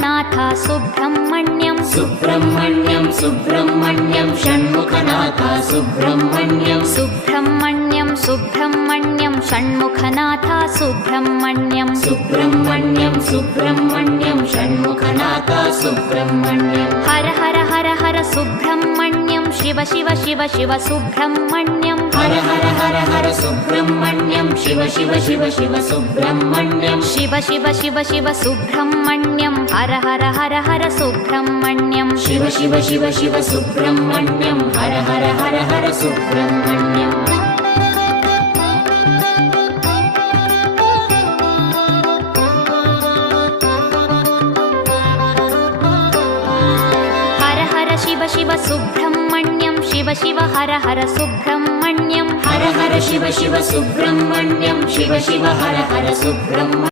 Shanmukhanath Subrahmanyam Subrahmanyam Subrahmanyam Shanmukhanath Subrahmanyam Subrahmanyam Subrahmanyam Shanmukhanath Subrahmanyam Subrahmanyam Subrahmanyam Shanmukhanath Subrahmanyam Har Har Har Har Subrahmanyam Shiva Shiva Shiva Shiva Subrahmanyam Har Har Har Har Subrahmanyam Shiva Shiva Shiva Shiva Subrahmanyam Shiva Shiva Shiva Shiva Subrahmanyam Har Har Har Har Subrahmanyam Shiva Shiva Shiva Shiva Subrahmanyam Har Har Har Har Subrahmanyam Har Har Shiva Shiva Subrahmanyam Shiva Shiva Har Har Subrahmanyam Har Har Shiva Shiva Subrahmanyam Shiva Shiva Har Har Subrahmanyam